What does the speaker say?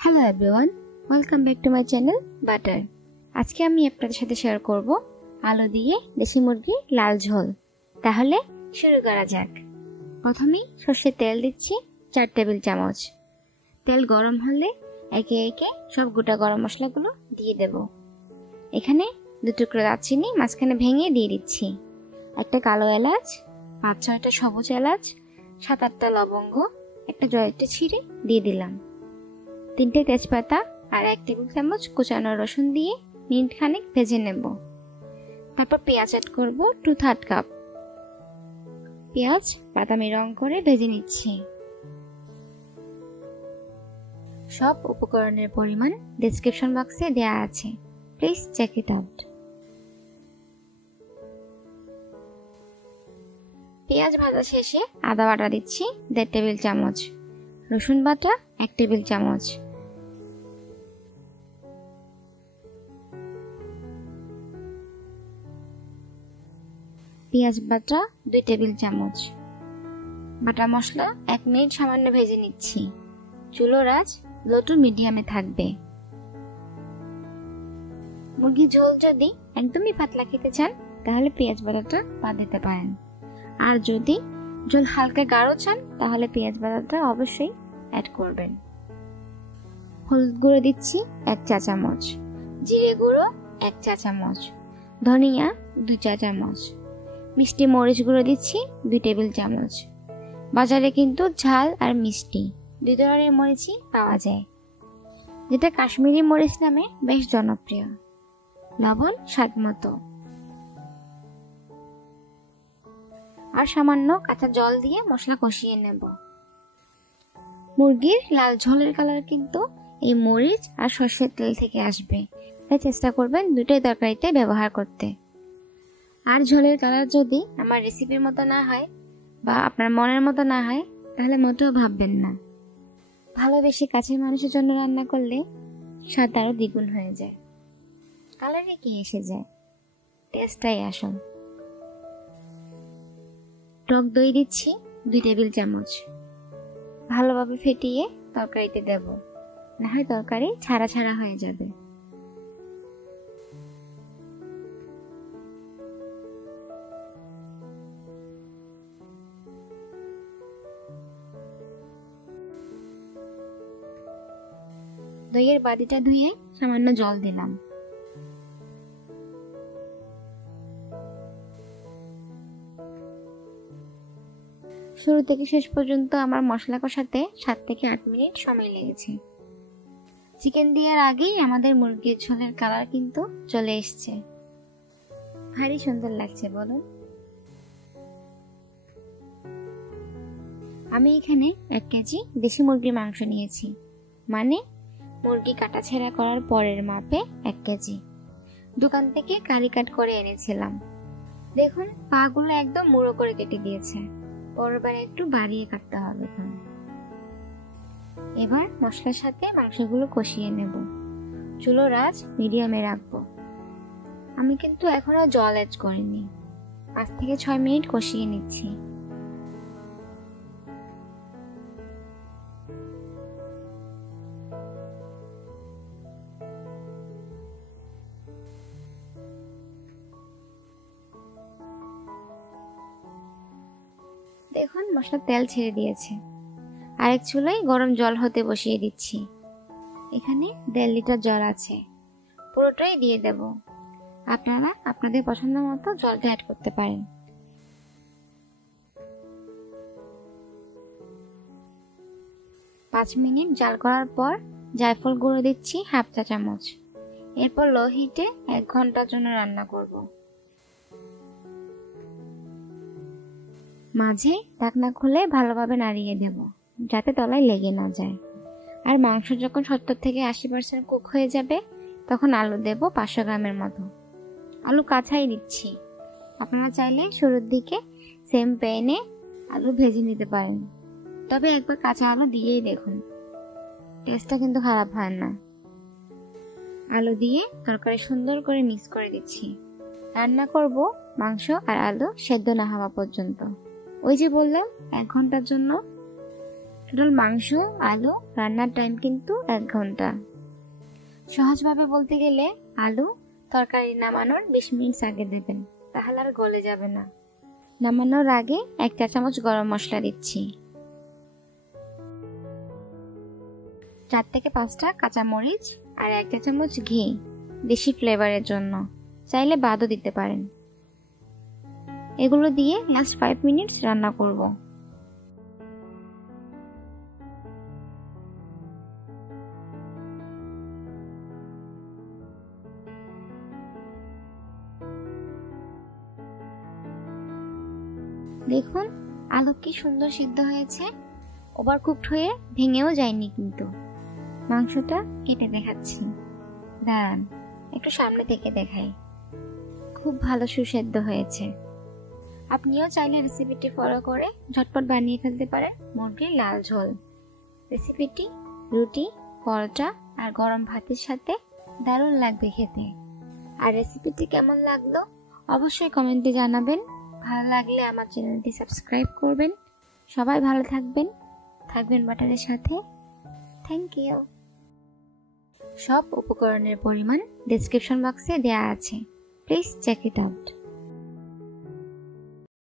Hello everyone, welcome back to my channel butter. আজকে আমি আপনাদের সাথে শেয়ার করব আলু দিয়ে দেশি মুরগির লাল ঝোল। তাহলে শুরু করা যাক। প্রথমেই সর্ষের তেল দিচ্ছি 4 টেবিল চামচ। তেল গরম হলে একে একে সব গোটা গরম মশলাগুলো দিয়ে দেব। এখানে 2 টুকরো দারচিনি মাঝখানে ভেঙে দিয়ে দিচ্ছি, একটা কালো এলাচ, 5-6টা সবুজ এলাচ, 7-8টা লবঙ্গ, একটা জয়িত্রী ছিঁড়ে দিয়ে দিলাম, 3টে তেজপাতা আর 1 টেবিল চামচ কুচানো রসুন দিয়ে মিনিট খানেক ভেজে নেব। তারপর পেঁয়াজ অ্যাড করব 2/3 কাপ। পেঁয়াজ বাদামি রং করে ভেজে নিচ্ছি। সব উপকরণের পরিমাণ ডেসক্রিপশন বক্সে দেওয়া আছে, প্লিজ চেক ইট আউট। পেঁয়াজ ভাজা শেষে আদা বাটা দিচ্ছি 1.5 টেবিল চামচ, রসুন বাটা 1 টেবিল চামচ, পেঁয়াজ বাটা 2 টেবিল চামচ। বাটা মশলা 1 মিনিট সামান্য ভেজে নিচ্ছি। চুলোর আঁচ লো টু মিডিয়ামে থাকবে। মুরগির ঝোল যদি একদমই পাতলা খেতে চান তাহলে পেঁয়াজ বাটাটা বাদ দিতে পারেন, আর যদি ঝোল হালকা গাঢ় চান তাহলে পেঁয়াজ বাটাটা অবশ্যই অ্যাড করবেন। হলুদ গুঁড়ো দিচ্ছি 1 চা চামচ, জিরে গুঁড়ো 1 চা চামচ, ধনিয়া 2 চা চামচ, মিষ্টি মরিচ গুঁড়ো দিচ্ছি 2 টেবিল চামচ। বাজারে কিন্তু ঝাল আর মিষ্টি 2 ধরনের মরিচই পাওয়া যায়, যেটা কাশ্মীরি মরিচ নামে বেশ জনপ্রিয়। লবণ স্বাদ মতো, আর সামান্য কাঁচা জল দিয়ে মশলা কষিয়ে নেব। মুরগির লাল ঝোলের কালার কিন্তু এই মরিচ আর সর্ষের তেল থেকে আসবে, তাই চেষ্টা করবেন দুটোই তরকারিতে ব্যবহার করতে। আর ঝোলের কালার যদি আমার রেসিপির মতো না হয় বা আপনার মনের মতো না হয় তাহলে মোটেও ভাববেন না। ভালোবেসে কাছের মানুষের জন্য রান্না করলে স্বাদ আরো দ্বিগুণ হয়ে যায়। কালারে কি এসে যায়, টেস্টটাই আসল। টক দই দিচ্ছি 2 টেবিল চামচ। ভালোভাবে ফেটিয়ে তরকারিতে দেব, না হয় তরকারি ছাড়া ছাড়া হয়ে যাবে। দইয়ের বাটিটা ধুয়ে সামান্য জল দিলাম। শুরু থেকে শেষ পর্যন্ত আমার মশলা কষাতে 7 থেকে 8 মিনিট সময় লেগেছে। চিকেন দেওয়ার আগেই আমাদের মুরগির ঝোলের কালার কিন্তু চলে এসছে, ভারী সুন্দর লাগছে বলুন। আমি এখানে 1 কেজি দেশি মুরগির মাংস নিয়েছি, মানে মুরগি কাটা ছেঁড়া করার পরের মাপে 1 কেজি। দোকান থেকে কালি কাট করে এনেছিলাম। দেখুন পা গুলো একদম মুড়ো করে কেটে দিয়েছে, পরেরবার একটু বাড়িয়ে কাটতে হবে। এবার মশলার সাথে মাংসগুলো কষিয়ে নেব। চুলোর আঁচ মিডিয়ামে রাখবো। আমি কিন্তু এখনো জল অ্যাড করিনি, 5 থেকে 6 মিনিট কষিয়ে নিচ্ছি। দেখুন মশলা তেল ছেড়ে দিয়েছে। আরেক চুলায় গরম জল হতে বসিয়ে দিচ্ছি। এখানে 1.5 লিটার জল আছে, পুরোটাই দিয়ে দেব। আপনারা আপনাদের পছন্দ মতো জলটা অ্যাড করতে পারেন। পাঁচ মিনিট জাল করার পর জায়ফল গুঁড়ো দিচ্ছি 1/2 চা চামচ। এরপর লো হিটে 1 ঘন্টার জন্য রান্না করব। মাঝে ঢাকনা খুলে ভালোভাবে নাড়িয়ে দেব, যাতে তলায় লেগে না যায়। আর মাংস যখন 70 থেকে 80% কুক হয়ে যাবে তখন আলু দেব 500 গ্রামের মতো। আলু কাঁচাই দিচ্ছি, আপনারা চাইলে শুরুর দিকে সেম প্যানে আলু ভেজে নিতে পারেন, তবে একবার কাঁচা আলু দিয়েই দেখুন, টেস্টটা কিন্তু খারাপ হয় না। আলু দিয়ে তরকারি সুন্দর করে মিক্স করে দিচ্ছি। রান্না করব মাংস আর আলু সেদ্ধ না হওয়া পর্যন্ত। ওই যে বললাম 1 ঘন্টার জন্য। টোটাল মাংস আলু রান্নার টাইম কিন্তু 1 ঘন্টা। সহজভাবে বলতে গেলে আলু তরকারি নামানোর 20 মিনিট আগে দেবেন, তাহলে আর গলে যাবে না। নামানোর আগে 1 চা চামচ গরম মশলা দিচ্ছি, 4 থেকে 5টা কাঁচামরিচ আর 1 চা চামচ ঘি দেশি ফ্লেভারের জন্য, চাইলে বাদও দিতে পারেন। এগুলো দিয়ে লাস্ট 5 মিনিটস রান্না করব। দেখুন আলু কি সুন্দর সিদ্ধ হয়েছে, ওভার কুকড হয়ে ভেঙেও যায়নি। কিন্তু মাংসটা কেটে দেখাচ্ছি, দাঁড়ান একটু সামনে থেকে দেখাই। খুব ভালো সুসেদ্ধ হয়েছে। আপনিও চাইলে রেসিপিটি ফলো করে ঝটপট বানিয়ে ফেলতে পারেন মুরগির লাল ঝোল। রেসিপিটি রুটি, পরোটা আর গরম ভাতের সাথে দারুণ লাগবে খেতে। আর রেসিপিটি কেমন লাগলো অবশ্যই কমেন্টে জানাবেন। ভালো লাগলে আমার চ্যানেলটি সাবস্ক্রাইব করবেন। সবাই ভালো থাকবেন বাটারের সাথে। Thank you. সব উপকরণের পরিমাণ ডেসক্রিপশন বক্সে দেয়া আছে, প্লিজ চেক ইট আউট।